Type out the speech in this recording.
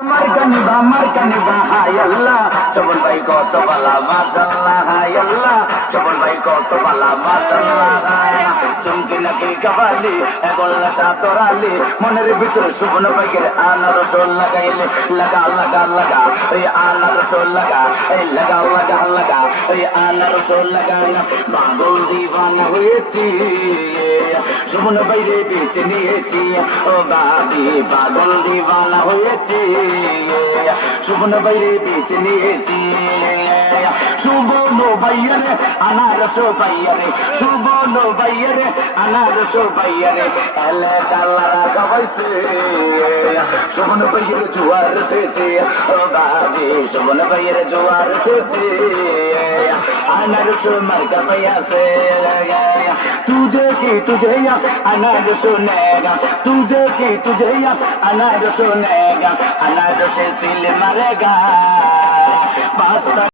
মার্কানিবা হায় আল্লাহ চবন ভাই কত বালা মাশাআল্লাহ হায় আল্লাহ চবন ভাই কত বালা মাশাআল্লাহ চুমকি নাকি কাবালি গোল্লা সাতরালি মনের ভিতরে সুবন ভাইয়ের আনারস লাগাইলে লাগা লাগা লাগা এই আনারস লাগা এই লাগা লাগা লাগা এই আনারস লাগাইলা পাগল দিওয়ানা হয়েছি সুবন ভাইরে বেঁচে নিয়েছি ও বাদি পাগল দিওয়ানা হয়েছি সুবন ভাইরে বেঁচে নিয়েছি সুবন ভাইয়ারে আনারস ভাইয়ারে সুবন ভাইয়ারে আনারস ভাইয়ারে এলে কালারা খাবাইছে সুবন ভাইয়ের জোয়ার উঠেছে ও বাদি সুবন ভাইয়ের জোয়ার উঠেছে আনারস মার্কা পাইয়াছে तुझे या अनार सुनेगा तुझे या अनार सुनेगा अनार से सिल मरेगा।